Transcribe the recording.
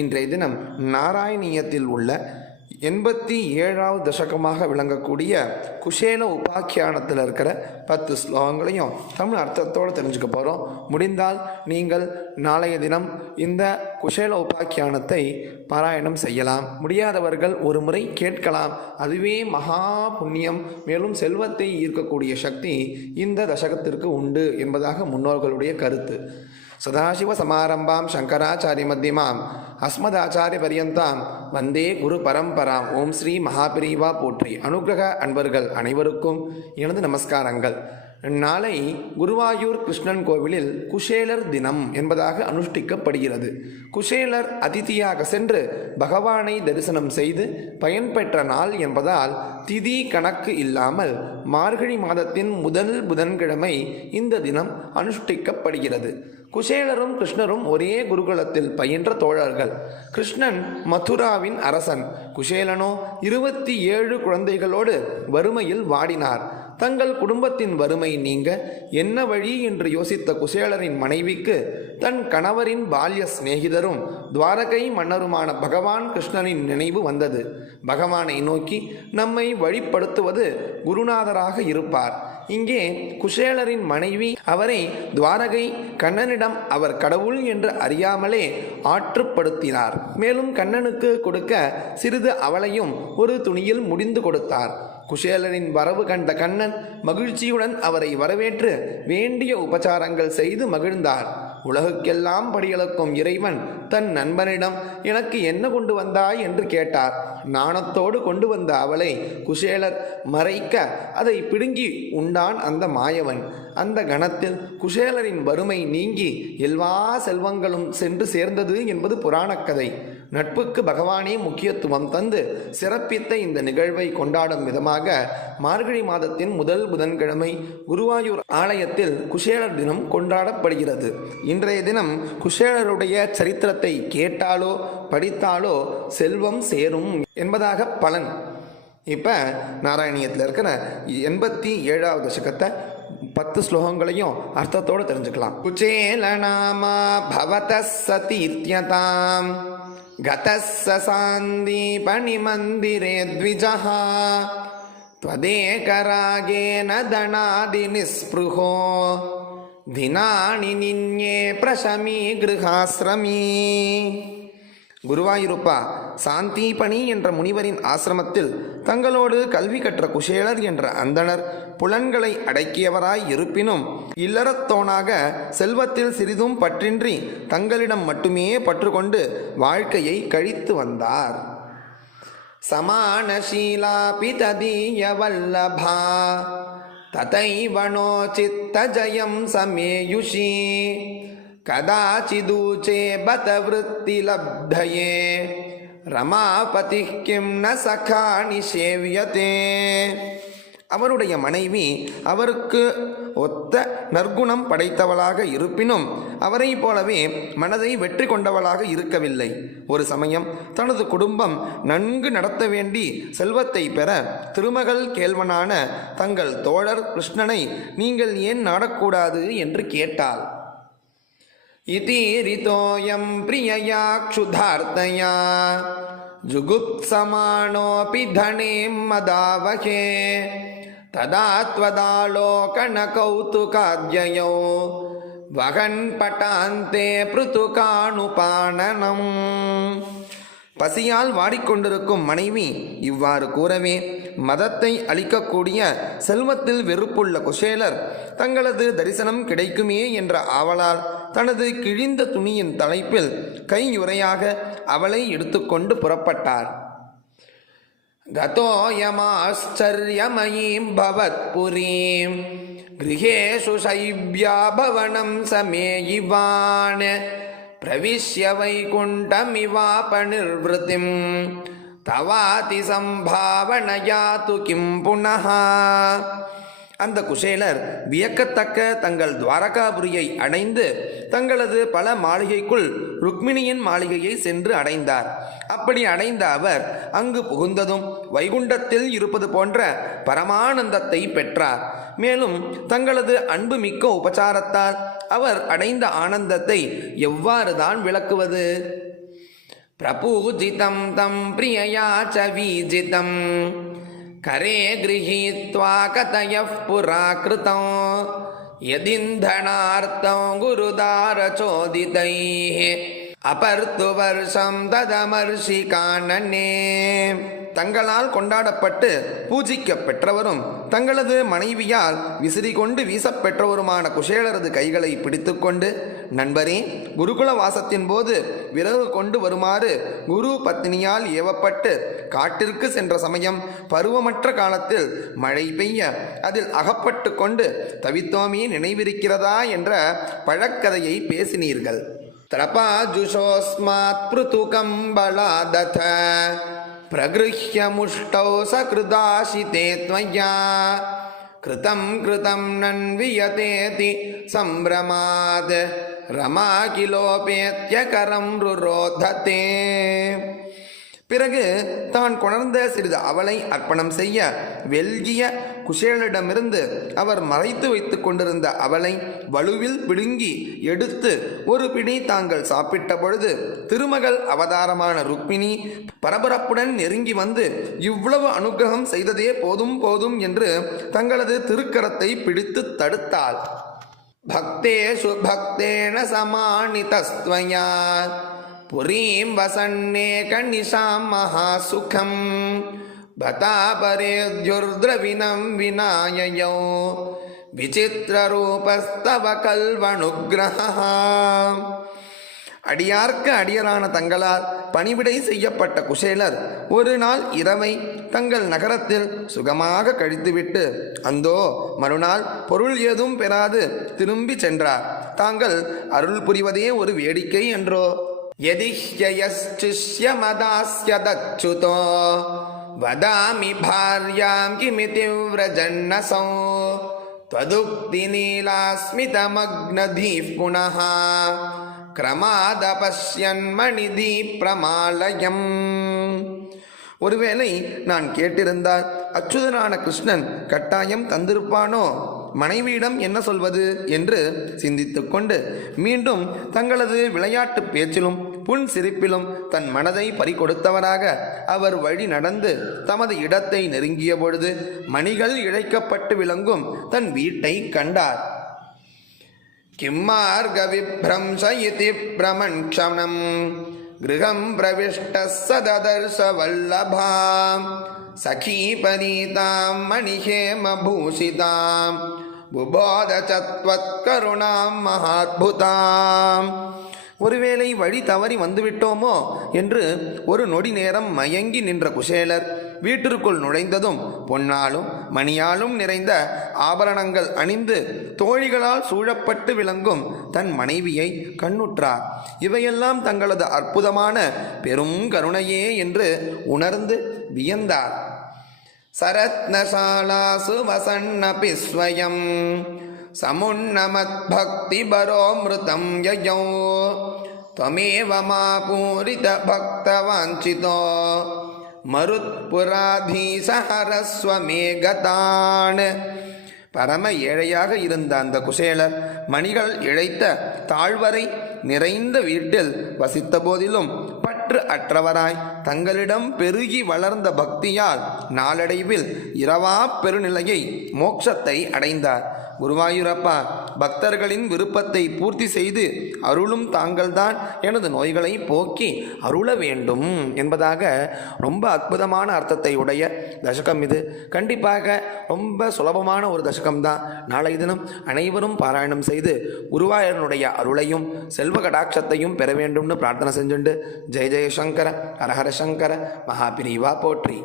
இன்றைய தினம் நாராயணியத்தில் உள்ள 87வது தசகமாக விளங்கக்கூடிய குஷேல உபாக்கியானத்தில் இருக்கிற 10 ஸ்லோகங்களையும் தமிழ் அர்த்தத்தோடு தெரிஞ்சுக்க போகிறோம். முடிந்தால் நீங்கள் நாளைய தினம் இந்த குஷேல உபாக்கியானத்தை பாராயணம் செய்யலாம். முடியாதவர்கள் ஒரு முறை கேட்கலாம். அதுவே மகா புண்ணியம். மேலும் செல்வத்தை ஈர்க்கக்கூடிய சக்தி இந்த தசகத்திற்கு உண்டு என்பதாக முன்னோர்களுடைய கருத்து. சதாசிவ சமாரம்பாம் சங்கராச்சாரிய மத்தியமாம் அஸ்மதாச்சாரிய பரியந்தாம் வந்தே குரு பரம்பராம். ஓம் ஸ்ரீ மகாபிரிவா போற்றி. அனுகிரக அன்பர்கள் அனைவருக்கும் எனது நமஸ்காரங்கள். நாளை குருவாயூர் கிருஷ்ணன் கோவிலில் குஷேலர் தினம் என்பதாக அனுஷ்டிக்கப்படுகிறது. குஷேலர் அதிதியாக சென்று பகவானை தரிசனம் செய்து பயன்பெற்ற நாள் என்பதால் திதி கணக்கு இல்லாமல் மார்கழி மாதத்தின் முதல் புதன்கிழமை இந்த தினம் அனுஷ்டிக்கப்படுகிறது. குஷேலரும் கிருஷ்ணரும் ஒரே குருகுலத்தில் பயின்ற தோழர்கள். கிருஷ்ணன் மதுராவின் அரசன். குஷேலனோ 27 குழந்தைகளோடு வறுமையில் வாடினார். தங்கள் குடும்பத்தின் வறுமை நீங்க என்ன வழி என்று யோசித்த குசேலரின் மனைவிக்கு தன் கணவரின் பால்ய சிநேகிதரும் துவாரகை மன்னருமான பகவான் கிருஷ்ணனின் நினைவு வந்தது. பகவானை நோக்கி நம்மை வழிப்படுத்துவது குருநாதராக இருப்பார். இங்கே குசேலரின் மனைவி அவரை துவாரகை கண்ணனிடம் அவர் கடவுள் என்று அறியாமலே ஆற்றுப்படுத்தினார். மேலும் கண்ணனுக்கு கொடுக்க சிறிது அவளையும் ஒரு துணியில் முடிந்து கொடுத்தார். குசேலரின் வரவு கண்ட கண்ணன் மகிழ்ச்சியுடன் அவரை வரவேற்று வேண்டிய உபச்சாரங்கள் செய்து மகிழ்ந்தார். உலகுக்கெல்லாம் படியளக்கும் இறைவன் தன் நண்பனிடம் எனக்கு என்ன கொண்டு வந்தாய் என்று கேட்டார். நாணத்தோடு கொண்டு வந்த அவளை குசேலர் மறைக்க அதை பிடுங்கி உண்டான் அந்த மாயவன். அந்த கணத்தில் குசேலரின் வறுமை நீங்கி எல்லா செல்வங்களும் சென்று சேர்ந்தது என்பது புராணக்கதை. நட்புக்கு பகவானே முக்கியத்துவம் தந்து சிறப்பித்த இந்த நிகழ்வை கொண்டாடும் விதமாக மார்கழி மாதத்தின் முதல் புதன்கிழமை குருவாயூர் ஆலயத்தில் குசேலர் தினம் கொண்டாடப்படுகிறது. இன்றைய தினம் குசேலருடைய சரித்திரத்தை கேட்டாலோ படித்தாலோ செல்வம் சேரும் என்பதாக பலன். இப்போ நாராயணியத்தில் இருக்கிற 87வது தசகத்தை 10 ஸ்லோகங்களையும் அர்த்தத்தோடு தெரிஞ்சுக்கலாம். குச்சேலநாமா பவதஸ் சதீத்யதாம் கதஸ்ஸ சாந்தீபனி மந்திரே த்விஜஹ த்வதேகராகேன தனாதி நிஸ்பృஹோ தினானி நின்யே பிரசமீ கிருஹாஸ்ரமீ. குருவாயூரப்பா, சாந்தீபனி என்ற முனிவரின் ஆசிரமத்தில் தங்களோடு கல்வி கற்ற குசேலர் என்ற அந்தணர் புலன்களை அடக்கியவராய் இருப்பினும் இல்லறத்தோனாக செல்வத்தில் சிறிதும் பற்றின்றி தங்களிடம் மட்டுமே பற்றுக்கொண்டு வாழ்க்கையை கழித்து வந்தார். சமானசீலாபி ததீய வல்லபா ததைவனோ சித்த ஜயம் சமேயுஷி கதாச்சிதூச்சே பத விருத்தி லப்தயே ரமாபதி கிம் ந சகானி சேவியதே. அவருடைய மனைவி அவருக்கு ஒத்த நற்குணம் படைத்தவளாக இருப்பினும் அவரை போலவே மனதை வெற்றி கொண்டவளாக இருக்கவில்லை. ஒரு சமயம் தனது குடும்பம் நன்கு நடத்த வேண்டி செல்வத்தை பெற திருமகள் கேள்வனான தங்கள் தோழர் கிருஷ்ணனை நீங்கள் ஏன் நாடக்கூடாது என்று கேட்டாள். இதீரிதோயம் பிரியயா க்ஷுதார்த்தயா ஜுகுப்சமானோபி தனே மதாவகே ததாத்வதாலோகன கௌதுகாத்யயோ வகன் பட்டாந்தே பிருதுகானுபானனம். பசியால் வாடிக்கொண்டிருக்கும் மனைவி இவ்வாறு கூறவே மதத்தை அளிக்கக்கூடிய செல்வத்தில் வெறுப்புள்ள குசேலர் தங்களது தரிசனம் கிடைக்குமே என்ற ஆவலால் தனது கிழிந்த துணியின் தலைப்பில் கையுறையாக அவளை எடுத்துக்கொண்டு புறப்பட்டார். கதோயமாச்சரியமயீம் பவத்புரீம் கிருஹேஷு சைப்யா பவனம் சமேயிவான் பிரவிஷ்ய வைகுண்டமிவாபநிர்வ்ருதிம் தவாதி சம்பாவனயாது கிம் புனஹ. அந்த குசேலர் வியக்கத்தக்க தங்கள் துவாரகாபுரியை அடைந்து தங்களது பல மாளிகைக்குள் ருக்மிணியின் மாளிகையை சென்று அடைந்தார். அப்படி அடைந்த அவர் அங்கு புகுந்ததும் வைகுண்டத்தில் இருப்பது போன்ற பரமானந்தத்தை பெற்றார். மேலும் தங்களது அன்பு மிக்க உபச்சாரத்தால் அவர் அடைந்த ஆனந்தத்தை எவ்வாறு தான் விளக்குவது? प्रपूजितं तं प्रियया च वीजितं करे गृहीत्वा कतयः पुरा कृतं यदिन्धनार्तं गुरुदारचोदितैः अपर्तु वर्षं तदमर्षिकानने. தங்களால் கொண்டாடப்பட்டு பூஜிக்க பெற்றவரும் தங்களது மனைவியால் விசிறி கொண்டு வீசப்பெற்றவருமான குஷேலரது கைகளை பிடித்து கொண்டு, நண்பரே, குருகுல வாசத்தின் போது விறகு கொண்டு வருமாறு குரு பத்னியால் ஏவப்பட்டு காட்டிற்கு சென்ற சமயம் பருவமற்ற காலத்தில் மழை பெய்ய அதில் அகப்பட்டு கொண்டு தவித்தோமே நினைவிருக்கிறதா என்ற பழக்கதையை பேசினீர்கள். த்ரபாஜுஷோஸ்மாத் ப்ருதுகம் பலாதத பிரகிருஹ்ய முஷ்டௌ சக்ருதாசிதே த்வயா கிருதம் கிருதம் நன்வியதேதி சம்பிரமாத் ரமா கிலோபேத்ய கரம் ருரோததே. பிறகு தான் கொணர்ந்த சிறிது அவளை அர்ப்பணம் செய்ய வெல்கிய குஷேலரிடமிருந்து அவர் மறைத்து வைத்து கொண்டிருந்த அவளை வலுவில் பிடுங்கி எடுத்து ஒரு பிடி தாங்கள் சாப்பிட்ட பொழுது திருமகள் அவதாரமான ருக்மிணி பரபரப்புடன் நெருங்கி வந்து இவ்வளவு அனுகிரகம் செய்ததே போதும் போதும் என்று தங்களது திருக்கரத்தை பிடித்து தடுத்தாள். பக்தேஷு பக்தேன சமானிதஸ்த்வயா புரீம் வசன்னே கணிஷாம் மகாசுகம் பதாபரேத்யுர்த்ரவினம் விநாயயோ விசித்திரரூபஸ்தவ கல்வனுக்ரஹா. அடியார்க்கு அடியரான தங்களால் பணிவிடை செய்யப்பட்ட குஷேலர் ஒரு நாள் இரவை தங்கள் நகரத்தில் சுகமாக கழித்துவிட்டு அந்தோ மறுநாள் பொருள் ஏதும் பெறாது திரும்பி சென்றார். தாங்கள் அருள் புரிவதே ஒரு வேடிக்கை என்றோ. யதிஹ்யயஸ்சிஷ்யமதாஸ்யதச்சுதோ வதாமி பார்யாம் கிமிதி விரஜன்னசோ த்வதுக்தி நீலாஸ்மிதமக்னதீப் புனः கிரமாதபஸ்யன்மணிதீ பிரமாலயம். ஒருவேளை நான் கேட்டிருந்தால் அச்சுதனான கிருஷ்ணன் கட்டாயம் தந்திருப்பானோ, மனைவியிடம் என்ன சொல்வது என்று சிந்தித்து கொண்டு மீண்டும் தங்களது விளையாட்டு பேச்சிலும் புன் சிரிப்பிலும் தன் மனதை பறிகொடுத்தவராக அவர் வழி நடந்து தமது இடத்தை நெருங்கிய பொழுது மணிகள் இழைக்கப்பட்டு விளங்கும் தன் வீட்டை கண்டார். கிம்மார்க விப்ரம்ச இதி பிரமன்ஷனம் கிருஹம் பிரவிஷ்டः சததர்ஷ வல்லபாம் சகீபனீதாம் மணிஹேம பூஷிதாம் புபோத சத்வத் கருணாம் மகாத்புதாம். ஒருவேளை வழி தவறி வந்துவிட்டோமோ என்று ஒரு நொடி நேரம் மயங்கி நின்ற குஷேலர் வீட்டிற்குள் நுழைந்ததும் பொன்னாலும் மணியாலும் நிறைந்த ஆபரணங்கள் அணிந்து தோழிகளால் சூழப்பட்டு விளங்கும் தன் மனைவியை கண்ணுற்றார். இவையெல்லாம் தங்களது அற்புதமான பெரும் கருணையே என்று உணர்ந்து வியந்தார். சரத்னசாலாசு வசன்னபி ஸ்வயம் சமுன்னமத் பக்தி பரோமிருதம் யயோ த்வமேவ மா பூரித பக்தவாஞ்சிதோ மருத்புராதீசஹரஸ்வமேகதான். பரம ஏழையாக இருந்த அந்த குஷேலர் மணிகள் இழைத்த தாழ்வரை நிறைந்த வீட்டில் வசித்த போதிலும் பற்று அற்றவராய் தங்களிடம் பெருகி வளர்ந்த பக்தியால் நாளடைவில் இரவா பெருநிலையை மோட்சத்தை அடைந்தார். குருவாயூரப்பா, பக்தர்களின் விருப்பத்தை பூர்த்தி செய்து அருளும் தாங்கள்தான் எனது நோய்களை போக்கி அருள வேண்டும் என்பதாக ரொம்ப அற்புதமான அர்த்தத்தை உடைய தசகம் இது. கண்டிப்பாக ரொம்ப சுலபமான ஒரு தசகம்தான். நாளை தினம் அனைவரும் பாராயணம் செய்து குருவாயூரனுடைய அருளையும் செல்வ கடாட்சத்தையும் பெற வேண்டும்னு பிரார்த்தனை செஞ்சுண்டு ஜெய ஜெயசங்கர ஹரஹர சங்கர மகாபிரிவா போற்றி.